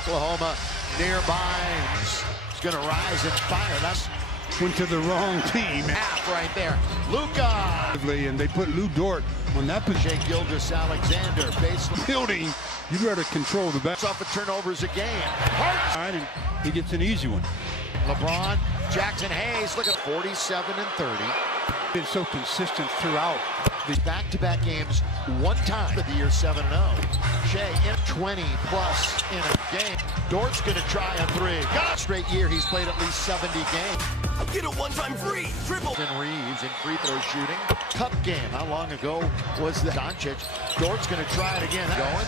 Oklahoma nearby. He's going to rise and fire. That's went to the wrong team. half right there. Luka. And they put Lou Dort on that position. Shea Gilgeous-Alexander. Baseline. Building, you better control the back. Off of turnovers again. Hart. And he gets an easy one. LeBron, Jackson Hayes, look at 47 and 30. Been so consistent throughout. The back-to-back games, one time of the year 7-0. Shea in 20 plus in a game. Dort's gonna try a three. God, straight year he's played at least 70 games. Get a one-time free triple. And Reeves in free throw shooting. Cup game. How long ago was that? Doncic. Dort's gonna try it again. Going.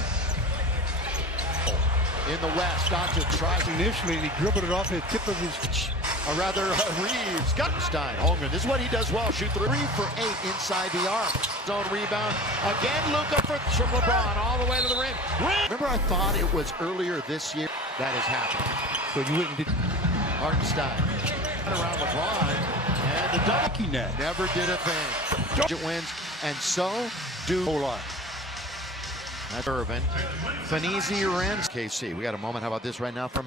In the West, Doncic tries Initially, and he dribbled it off the tip of his. Or rather, Reeves. Gutstein. Holmgren. This is what he does well. Shoot 3 for 8 inside the arc. Zone rebound. Again, Luka from LeBron all the way to the rim. Remember, I thought it was earlier this year that has happened. So you wouldn't. Hartenstein. Around LeBron. And the double Net. never did a thing. It wins. And so do. Whole lot. That's Irvin. Fanisi Renz. KC. We got a moment. How about this right now from...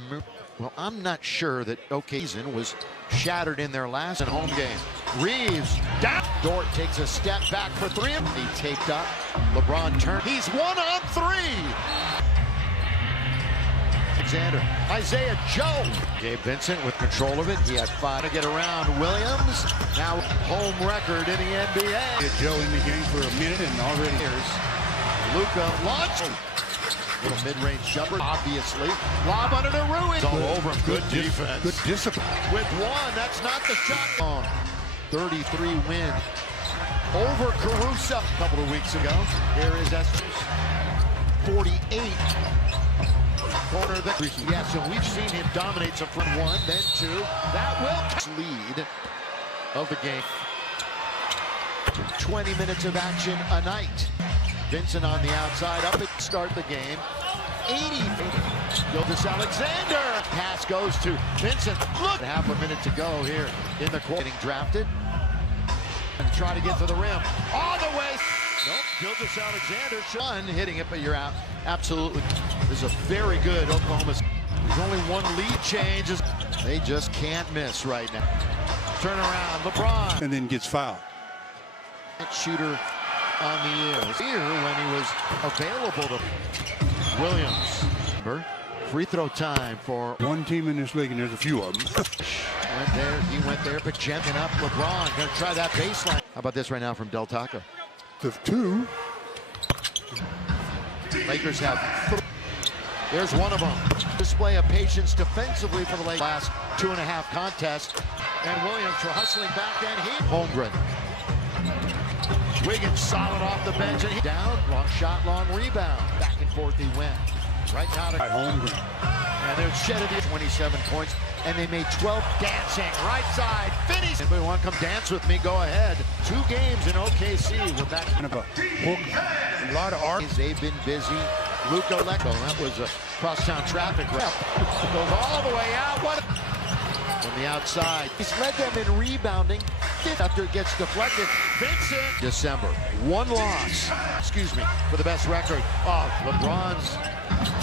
Well, I'm not sure that OKC was shattered in their last home game. Reeves down. Dort takes a step back for 3. He taped up. LeBron turned. He's 1 on 3. Alexander. Isaiah Joe. Gabe Vincent with control of it. He had 5 to get around. Williams. Now home record in the NBA. Get Joe in the game for a minute and already there's Luka launched. Little mid-range jumper, obviously. Lob under the Rui. It's all over him. Good defense. Good discipline. With 1, that's not the shot. 33 win over Caruso a couple of weeks ago. Here is Estes. 48. Corner that. Yes, and we've seen him dominate some from 1, then 2. That will lead of the game. 20 minutes of action a night. Vincent on the outside, up at start the game. 80. Gilgeous-Alexander. Pass goes to Vincent. Look, half a minute to go here in the quarter. Getting drafted. And try to get to the rim. All the way. Nope. Gilgeous-Alexander. Shun hitting it, but you're out. Absolutely. This is a very good Oklahoma. There's only one lead change. They just can't miss right now. Turn around. LeBron. And then gets fouled. Shooter on the ears. Here when he was available to Williams. Free throw time for one team in this league, and there's a few of them. He went there, but jumping up. LeBron gonna try that baseline. How about this right now from Del Taco? The 2. Lakers have. There's one of them. Display of patience defensively for the last 2.5 contests. And Williams for hustling back then. Holmgren. Wiggins solid off the bench and he down. Long shot, long rebound. Back and forth he went. Right now to Holmgren. And they're shedded 27 points. And they made 12 dancing. Right side. Finish. Anybody want to come dance with me? Go ahead. 2 games in OKC. We're back. Kind of a lot of art. They've been busy. Luka Lecco. That was a crosstown traffic wrap. Goes all the way out. What? From the outside. He's led them in rebounding. After it gets deflected. Vincent. December. 1 loss. Excuse me. For the best record. Oh, LeBron's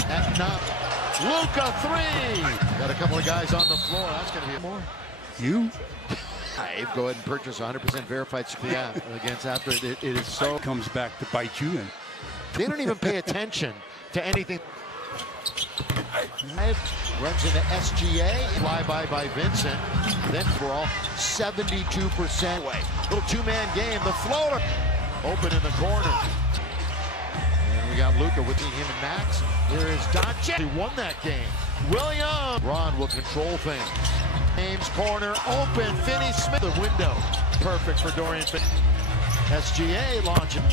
at 9. Luka 3. Got a couple of guys on the floor. That's going to be more. You? Go ahead and purchase 100% verified supply against after it is so. Comes back to bite you in. They don't even pay attention to anything. Runs into SGA. Flyby by Vincent. Then for all 72% away. Little 2-man game. The floater. Open in the corner. And we got Luka with him and Max. Here is Doncic. He won that game. Williams. Ron will control things. James corner open. Finney-Smith. The window. Perfect for Dorian Finney. SGA launching.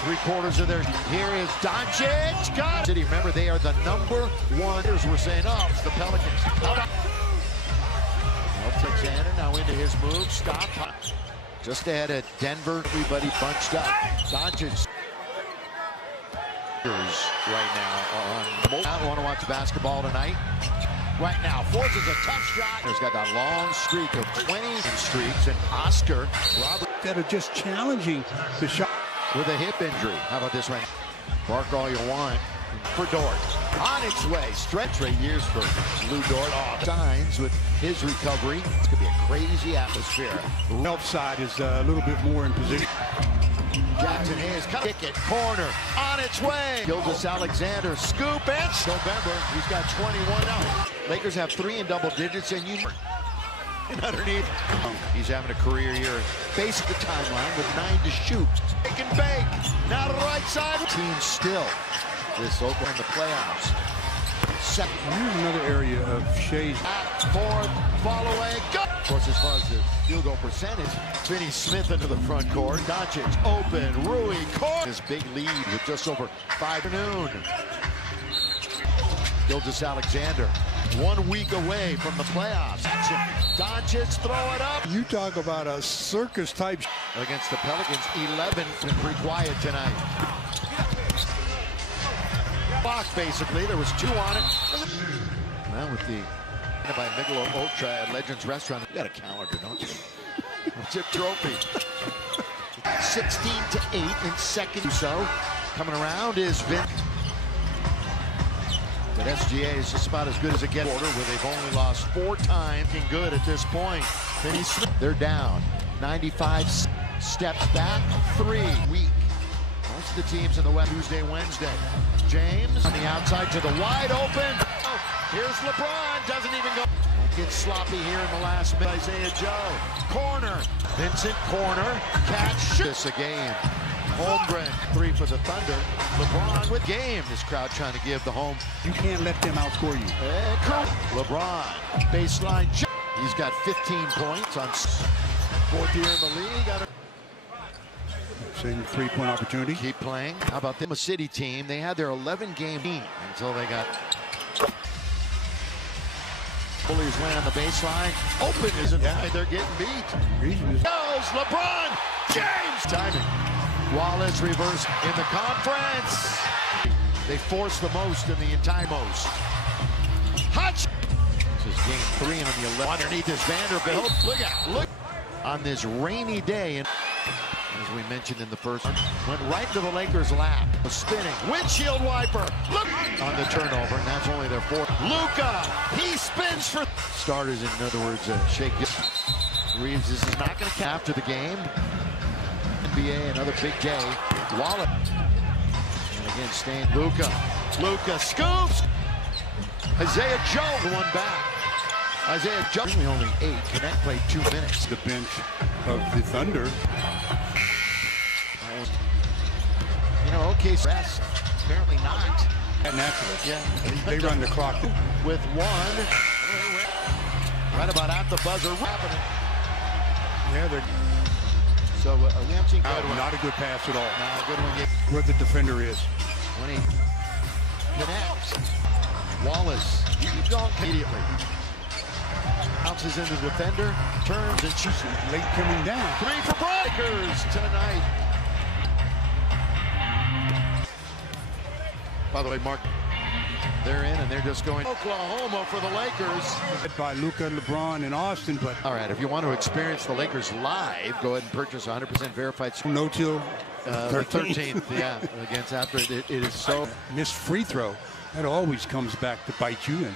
3/4 of their. Here is Doncic. Got it. Remember, they are the #1. Here's we're saying, oh, it's the Pelicans. Alexander now into his move. Stop. Just ahead of Denver. Everybody bunched up. Doncic. Right now. I don't want to watch basketball tonight. Right now, forces a tough shot. He's got that long streak of 20 streaks, and Oscar Robert that are just challenging the shot. With a hip injury. How about this right now? Bark all you want for Dort. on its way. Stretch rate years for Lou Dort. Signs with his recovery. It's going to be a crazy atmosphere. Left side is a little bit more in position. Jackson Hayes, kick it, corner, on its way. Gilgeous-Alexander, scoop, and November. He's got 21 now. Lakers have 3 in double digits, and underneath. He's having a career year. Base the timeline with 9 to shoot. Take and bake. Now to the right side. Team still. This open in the playoffs. Second. Here's another area of Shea's. Fourth, fall away, go! Of course, as far as the field goal percentage, Finney Smith into the front court. Doncic open, Rui court. His big lead with just over 5 noon. Gilgeous-Alexander, 1 week away from the playoffs. Doncic throw it up. You talk about a circus type. Against the Pelicans, 11 been pretty quiet tonight. Block, basically. There was 2 on it. Well, with the by Michelob Ultra at Legends Restaurant, you got a calendar, don't you? It's a trophy. 16 to 8 in second. So coming around is Vin. But SGA is just about as good as it gets. Where they've only lost 4 times. Looking good at this point. Finney Smith. They're down. 95 steps back. 3 weak. Most of the teams in the West. Tuesday, Wednesday. James on the outside to the wide open. Oh, here's LeBron. Doesn't even go. Don't get sloppy here in the last minute. Isaiah Joe. Corner. Vincent corner. Catch. This a game. Holmgren. 3 for the Thunder. LeBron with game. This crowd trying to give the home. You can't let them outscore you. LeBron. Baseline. He's got 15 points on 4th year in the league. Same 3-point opportunity. Keep playing. How about them? A city team. They had their 11-game team until they got. Bullies win on the baseline. Open isn't right. They're getting beat. Goes LeBron James. Timing. Wallace reverse in the conference. They force the most in the entire most. Hutch. This is game 3 on the 11. Underneath is Vanderbilt. Look out. Look. On this rainy day. And as we mentioned in the first, went right to the Lakers' lap. A spinning windshield wiper. Look on the turnover, and that's only their 4th. Luka, he spins for starters. In other words, Shake Reeves. This is not going to count after the game. NBA, another big day. Wallet, and again, staying. Luka scoops. Isaiah Joe, the one back. Isaiah Joe, only 8. Connect played 2 minutes. The bench of the Thunder. You know, okay, rest. Apparently not. Naturally. Yeah. They run the clock. With 1. Right about at the buzzer. Happening. Yeah, they're. So we haven't seen good one. Not a good pass at all. Not a good one. Where the defender is. When he connects. Wallace. Keep going immediately. Bounces into the defender. Turns and shoots. Late coming down. 3 for Breakers tonight. By the way, Mark, they're in and they're just going Oklahoma for the Lakers. Led by Luka, LeBron, and Austin, but all right, if you want to experience the Lakers live, go ahead and purchase 100% verified. no till The 13th, yeah, against after it is so. Missed free throw. That always comes back to bite you in.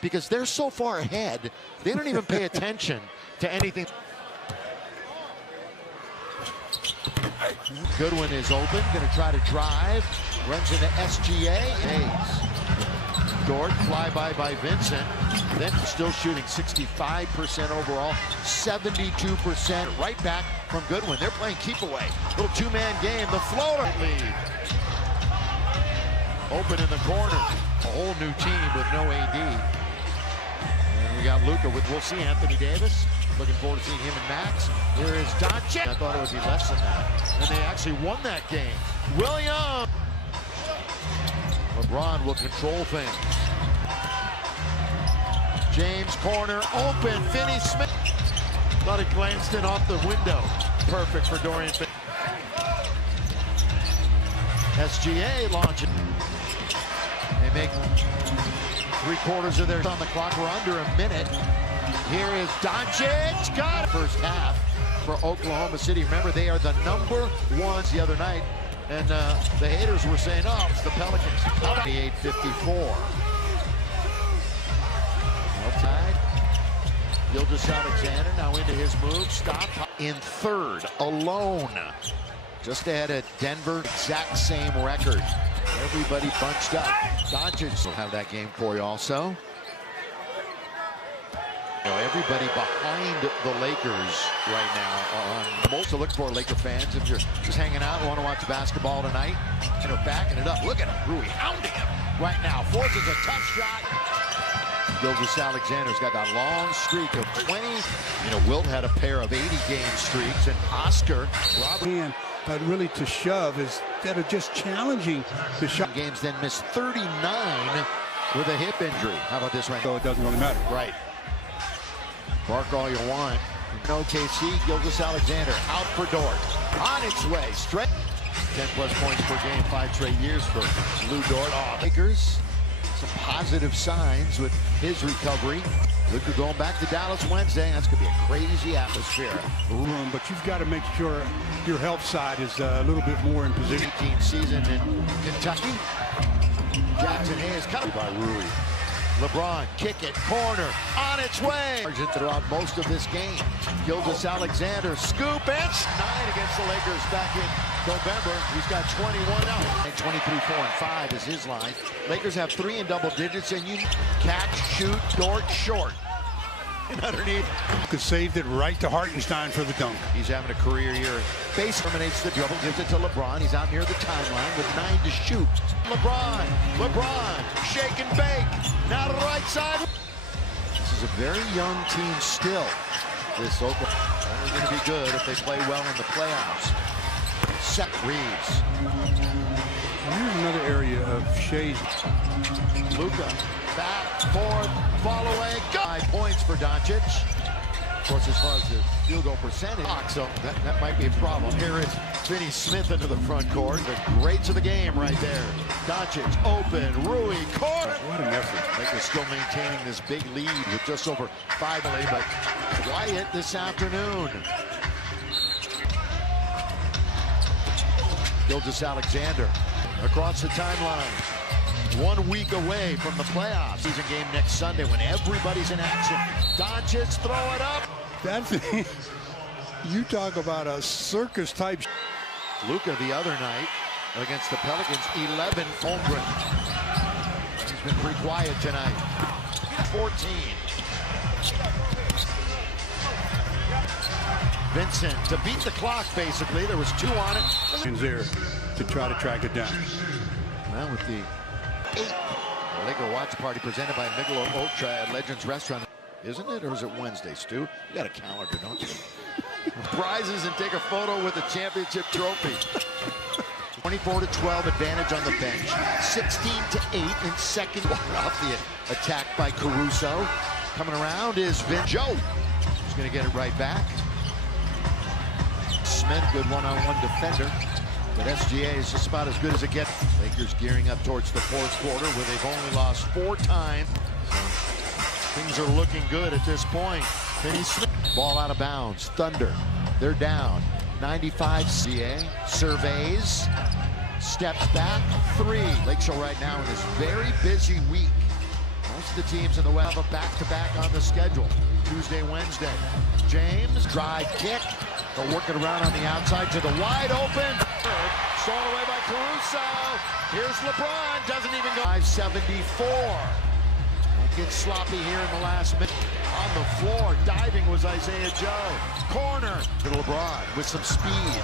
Because they're so far ahead, they don't even pay attention to anything. Goodwin is open, going to try to drive. Runs into SGA. Hayes. Dort, flyby by Vincent. Then still shooting 65% overall, 72% right back from Goodwin. They're playing keep away. Little 2-man game. The floater lead. Open in the corner. A whole new team with no AD. And we got Luka with, we'll see Anthony Davis. Looking forward to seeing him and Max. Here is Doncic. I thought it would be less than that. And they actually won that game. Williams. LeBron will control things. James corner open. Finney Smith. Thought it glanced in off the window. Perfect for Dorian Finney. SGA launching. They make 3/4 of their on the clock. We're under a minute. Here is Doncic. Got it. First half for Oklahoma City. Remember, they are the #1 the other night. And the haters were saying, oh, it's the Pelicans. 28-54. Outside. Gilgeous-Alexander now into his move. Stop in third, alone. Just ahead of Denver, exact same record. Everybody bunched up. Doncic will have that game for you also. You know, everybody behind the Lakers right now. Most to look for, Laker fans, if you're just hanging out and want to watch basketball tonight. You know, backing it up. Look at him, Rui hounding him right now. Forces a tough shot. Gilgeous-Alexander's got that long streak of 20. You know, Wilt had a pair of 80-game streaks, and Oscar And really to shove instead of just challenging the shot. Games, then missed 39 with a hip injury. How about this right now? So it doesn't really matter. Right. Bark all you want. No KC, Gilgeous-Alexander out for Dort. On its way, straight. 10+ points per game, 5 straight years for Lou Dort. Oh, Lakers, some positive signs with his recovery. Luka going back to Dallas Wednesday. That's going to be a crazy atmosphere. But you've got to make sure your health side is a little bit more in position. 18th season in Kentucky. Jackson Hayes cut by Rui. LeBron, kick it, corner, on its way. Throughout most of this game. Gilgeous-Alexander, scoop, and 9 against the Lakers back in November. He's got 21 now. 23, 4, and 5 is his line. Lakers have 3 in double digits, and you catch, shoot, Dort, short. And underneath. Could saved it right to Hartenstein for the dunk. He's having a career year. Base terminates the dribble, gives it to LeBron. He's out near the timeline with 9 to shoot. LeBron, shake and bake. Now to the right side. This is a very young team still. This Oklahoma only going to be good if they play well in the playoffs. Seth Reeves. Here's another area of Shea's. Luka, back, forth, fall away. 5 points for Doncic. Of course, as far as the field goal percentage, so that might be a problem. Here is Finney Smith into the front court. The greats of the game right there. Doncic open, Rui, corner. What an effort. Lakers still maintaining this big lead with just over 5 late, but quiet this afternoon. Gilgeous-Alexander across the timeline. 1 week away from the playoffs. Season game next Sunday when everybody's in action. Doncic, throw it up. That's you talk about a circus type. Luka the other night against the Pelicans, 11 Holmgren. He's been pretty quiet tonight. 14. Vincent to beat the clock, basically. There was 2 on it. There to try to track it down. Well, with the 8th Laker watch party presented by Michelob Ultra at Legends Restaurant. Isn't it, or is it Wednesday, Stu? You got a calendar, don't you? Prizes and take a photo with the championship trophy. 24-12 advantage on the bench. 16-8 in second. Off the attack by Caruso. Coming around is Joe. He's going to get it right back. Smith, good one-on-one defender. But SGA is just about as good as it gets. Lakers gearing up towards the 4th quarter where they've only lost 4 times. Things are looking good at this point. Finney Smith, ball out of bounds. Thunder, they're down. 95 CA, surveys, steps back, 3. Lake Show right now in this very busy week. Most of the teams in the West have a back-to-back on the schedule. Tuesday, Wednesday. James, drive kick. They'll work it around on the outside to the wide open. Stolen away by Caruso. Here's LeBron. Doesn't even go. 574. Don't get sloppy here in the last minute. On the floor, diving was Isaiah Joe. Corner to LeBron with some speed.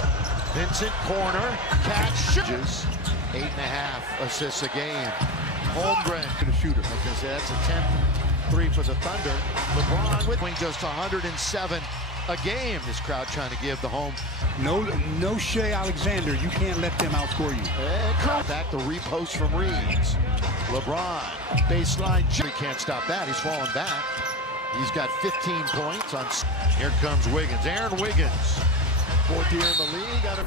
Vincent, corner, catch, shoots. 8.5 assists a game. Holmgren To the shooter. I was going to say that's a 10th 3 for the Thunder. LeBron with just 107 a game. This crowd trying to give the home. No Shea Alexander. You can't let them outscore you. Back the repost from Reeves. LeBron, baseline. He can't stop that. He's falling back. He's got 15 points on. Here comes Wiggins. Aaron Wiggins. 4th year in the league. Got a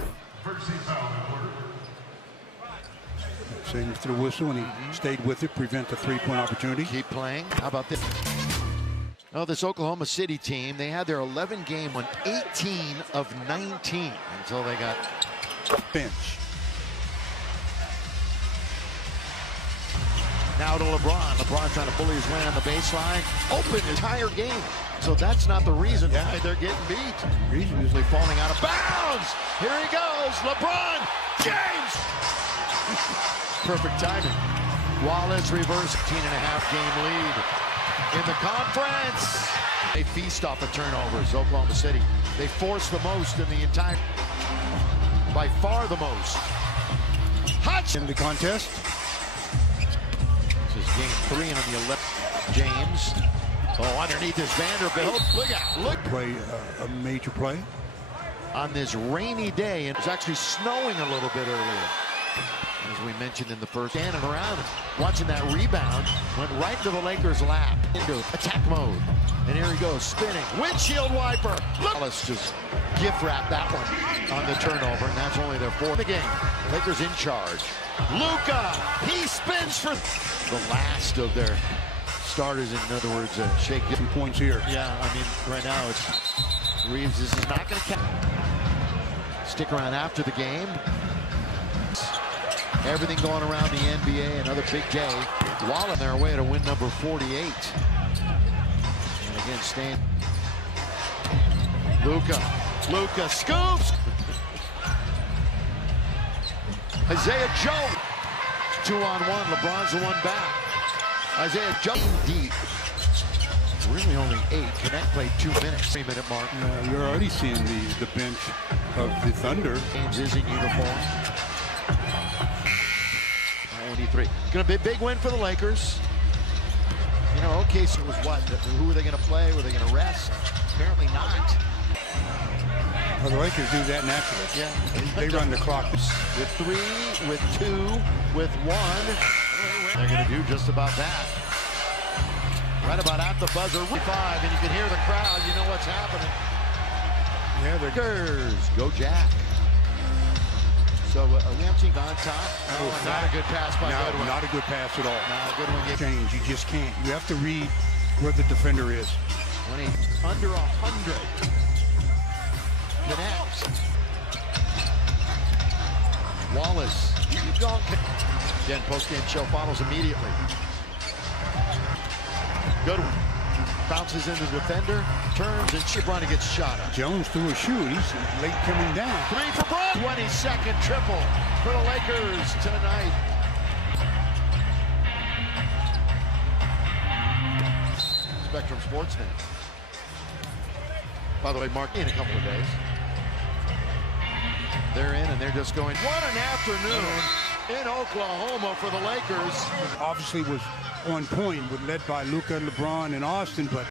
Saying to the whistle, and he stayed with it, prevent a 3-point opportunity. Keep playing. How about this? Oh, this Oklahoma City team, they had their 11-game win 18 of 19 until they got bench. Now to LeBron. LeBron trying to bully his way on the baseline. Open the entire game. So that's not the reason why they're getting beat. Reason is Usually falling out of bounds. Here he goes. LeBron James. Perfect timing. Wallace reverse 18.5-game lead in the conference. They feast off of turnovers. Oklahoma City. They force the most in the entire, by far the most. Hutch in the contest. This is game 3 and on the 11th. James. Oh, underneath is Vanderbilt. Look out. Look. Play a major play. On this rainy day, and it was actually snowing a little bit earlier. As we mentioned in the first, standing around, watching that rebound, went right into the Lakers' lap, into attack mode. And here he goes, spinning, windshield wiper. Look. Let's just gift wrap that one on the turnover, and that's only their 4th game. Lakers in charge. Luka, he spins for the last of their starters. In other words, shake. Some points here. Yeah, I mean, right now it's Reeves. This is not going to count. Stick around after the game. Everything going around the NBA. Another big day. Wall on their way to win number 48. And again, Stan. Luka scoops. Isaiah Joe. 2-on-1. LeBron's the one back. Isaiah Joe deep. Really only 8. Connect played 2 minutes. 3-minute mark. You're already seeing the bench of the Thunder. James is in uniform. 93. Gonna be a big win for the Lakers. You know, OKC was what? Who were they gonna play? Were they gonna rest? Apparently not. Well, the Lakers do that naturally. Yeah. They run the clock. With 3, with 2, with 1. They're gonna do just about that. Right about at the buzzer, 5, and you can hear the crowd. You know what's happening. Yeah, they're Lakers go Jack. So we haven't seen on top. Oh, not a good pass by Goodwin. not a good pass at all. No, Goodwin Change. You just can't. You have to read where the defender is. When he's under 100. Connects. Wallace. Again, post-game show follows immediately. Goodwin bounces into the defender, turns, and LeBron gets shot at. Jones threw a shoe. He's late coming down. 3 for Brown. 22nd triple for the Lakers tonight. Spectrum Sportsnet. By the way, Mark, in a couple of days. They're in, and they're just going, what an afternoon in Oklahoma for the Lakers. Obviously was on point, led by Luka, LeBron, and Austin, but